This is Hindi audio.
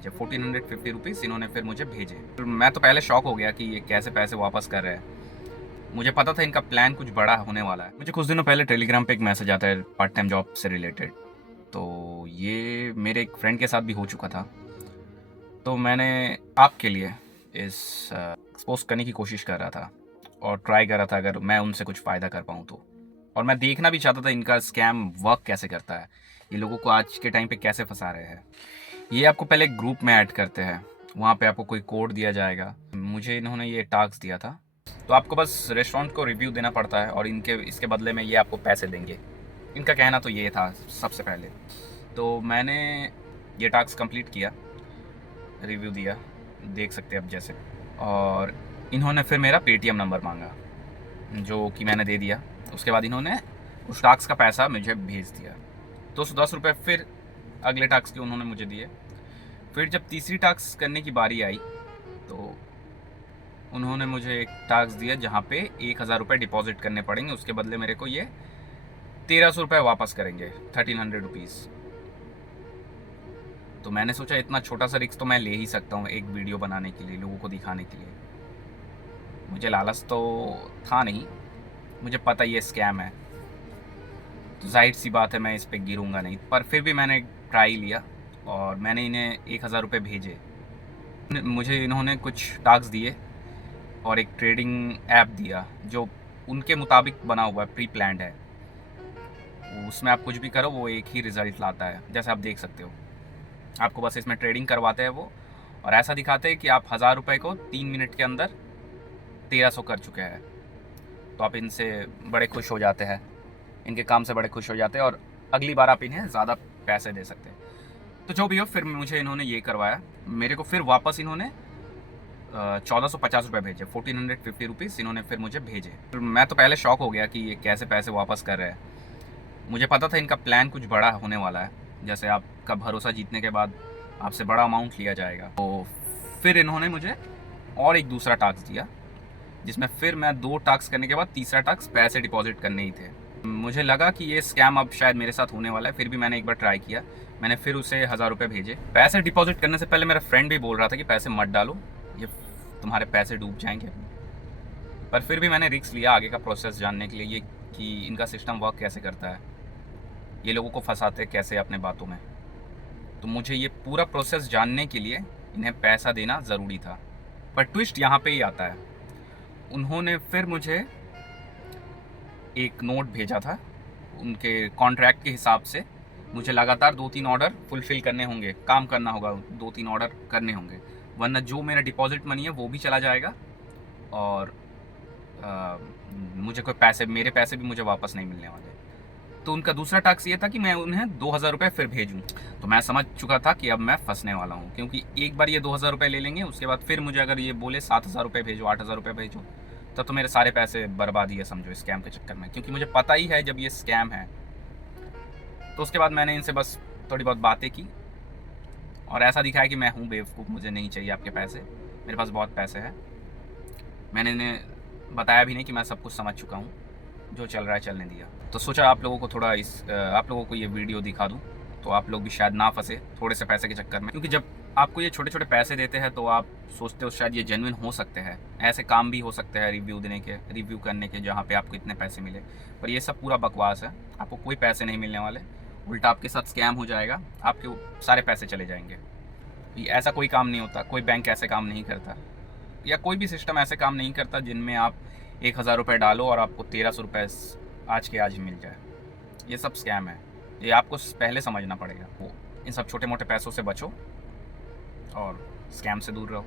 भेजे, 1450 रुपीज़ इन्होंने फिर मुझे भेजे। तो मैं तो पहले शॉक हो गया कि ये कैसे पैसे वापस कर रहे हैं। मुझे पता था इनका प्लान कुछ बड़ा होने वाला है। मुझे कुछ दिनों पहले टेलीग्राम पे एक मैसेज आता है पार्ट टाइम जॉब से रिलेटेड। तो ये मेरे एक फ्रेंड के साथ भी हो चुका था। तो मैंने आपके लिए इस एक्सपोज करने की कोशिश कर रहा था और ट्राई कर रहा था अगर मैं उनसे कुछ फ़ायदा कर पाऊँ तो। और मैं देखना भी चाहता था इनका स्कैम वर्क कैसे करता है, ये लोगों को आज के टाइम पे कैसे फंसा रहे हैं। ये आपको पहले एक ग्रुप में ऐड करते हैं, वहाँ पे आपको कोई कोड दिया जाएगा। मुझे इन्होंने ये टास्क दिया था, तो आपको बस रेस्टोरेंट को रिव्यू देना पड़ता है और इसके बदले में ये आपको पैसे देंगे। इनका कहना तो ये था सबसे पहले। तो मैंने ये टास्क कंप्लीट किया, रिव्यू दिया, देख सकते हैं अब जैसे। और इन्होंने फिर मेरा पेटीएम नंबर मांगा, जो कि मैंने दे दिया। उसके बाद इन्होंने उस टास्क का पैसा मुझे भेज दिया। तो 10 रुपये फिर अगले टास्क के उन्होंने मुझे दिए। फिर जब तीसरी टास्क करने की बारी आई तो उन्होंने मुझे एक टास्क दिया जहाँ पे 1000 रुपये डिपॉजिट करने पड़ेंगे, उसके बदले मेरे को ये 1300 रुपये वापस करेंगे, 1300 रुपीज़। तो मैंने सोचा इतना छोटा सा रिस्क तो मैं ले ही सकता हूँ एक वीडियो बनाने के लिए, लोगों को दिखाने के लिए। मुझे लालच तो था नहीं, मुझे पता ये स्कैम है, तो जाहिर सी बात है मैं इस पर गिरूंगा नहीं। पर फिर भी मैंने ट्राई लिया और मैंने इन्हें 1000 रुपये भेजे। मुझे इन्होंने कुछ टास्क दिए और एक ट्रेडिंग ऐप दिया जो उनके मुताबिक बना हुआ है, प्री प्लान्ड है। उसमें आप कुछ भी करो वो एक ही रिज़ल्ट लाता है, जैसे आप देख सकते हो। आपको बस इसमें ट्रेडिंग करवाते हैं वो, और ऐसा दिखाते हैं कि आप 1000 रुपये को 3 मिनट के अंदर 1300 कर चुके हैं। तो आप इनसे बड़े खुश हो जाते हैं, इनके काम से बड़े खुश हो जाते हैं और अगली बार आप इन्हें ज़्यादा पैसे दे सकते हैं। तो जो भी हो, फिर मुझे इन्होंने ये करवाया। मेरे को फिर वापस इन्होंने 1450 रुपये भेजे, 1450 रुपीज़ इन्होंने फिर मुझे भेजे। तो मैं तो पहले शॉक हो गया कि ये कैसे पैसे वापस कर रहे हैं। मुझे पता था इनका प्लान कुछ बड़ा होने वाला है, जैसे आपका भरोसा जीतने के बाद आपसे बड़ा अमाउंट लिया जाएगा। तो फिर इन्होंने मुझे और एक दूसरा टास्क दिया, जिसमें फिर मैं 2 टास्क करने के बाद तीसरा टास्क पैसे डिपॉजिट करने ही थे। मुझे लगा कि ये स्कैम अब शायद मेरे साथ होने वाला है, फिर भी मैंने एक बार ट्राई किया। मैंने फिर उसे 1000 रुपये भेजे। पैसे डिपॉजिट करने से पहले मेरा फ्रेंड भी बोल रहा था कि पैसे मत डालो, ये तुम्हारे पैसे डूब जाएंगे। पर फिर भी मैंने रिस्क लिया आगे का प्रोसेस जानने के लिए, ये कि इनका सिस्टम वर्क कैसे करता है, ये लोगों को फंसाते कैसे अपने बातों में। तो मुझे ये पूरा प्रोसेस जानने के लिए इन्हें पैसा देना ज़रूरी था। पर ट्विस्ट यहाँ पे ही आता है, उन्होंने फिर मुझे एक नोट भेजा था, उनके कॉन्ट्रैक्ट के हिसाब से मुझे लगातार 2-3 ऑर्डर फुलफ़िल करने होंगे, काम करना होगा, 2-3 ऑर्डर करने होंगे, वरना जो मेरा डिपॉज़िट मनी है वो भी चला जाएगा और मुझे मेरे पैसे भी मुझे वापस नहीं मिलने वाले। तो उनका दूसरा टास्क ये था कि मैं उन्हें 2000 रुपये फिर भेजूँ। तो मैं समझ चुका था कि अब मैं फंसने वाला हूँ, क्योंकि एक बार ये 2000 रुपये ले लेंगे, उसके बाद फिर मुझे अगर ये बोले 7000 रुपये भेजो, 8000 रुपये भेजो, तब तो मेरे सारे पैसे बर्बाद ही है समझो स्कैम के चक्कर में। क्योंकि मुझे पता ही है जब ये स्कैम है। तो उसके बाद मैंने इनसे बस थोड़ी बहुत बातें की और ऐसा दिखाया कि मैं हूँ बेवकूफ़, मुझे नहीं चाहिए आपके पैसे, मेरे पास बहुत पैसे हैं। मैंने इन्हें बताया भी नहीं कि मैं सब कुछ समझ चुका हूँ, जो चल रहा है चलने दिया। तो सोचा आप लोगों को थोड़ा आप लोगों को ये वीडियो दिखा दूँ, तो आप लोग भी शायद ना फंसे थोड़े से पैसे के चक्कर में। क्योंकि जब आपको ये छोटे छोटे पैसे देते हैं तो आप सोचते हो शायद ये जेन्युइन हो सकते हैं, ऐसे काम भी हो सकते हैं रिव्यू करने के जहाँ पे आपको इतने पैसे मिले। पर ये सब पूरा बकवास है, आपको कोई पैसे नहीं मिलने वाले, उल्टा आपके साथ स्कैम हो जाएगा, आपके सारे पैसे चले जाएंगे। ये ऐसा कोई काम नहीं होता, कोई बैंक ऐसे काम नहीं करता, या कोई भी सिस्टम ऐसे काम नहीं करता जिनमें आप 1000 रुपये डालो और आपको 1300 रुपये आज के आज मिल जाए। ये सब स्कैम है, ये आपको पहले समझना पड़ेगा। वो इन सब छोटे मोटे पैसों से बचो और स्कैम से दूर रहो।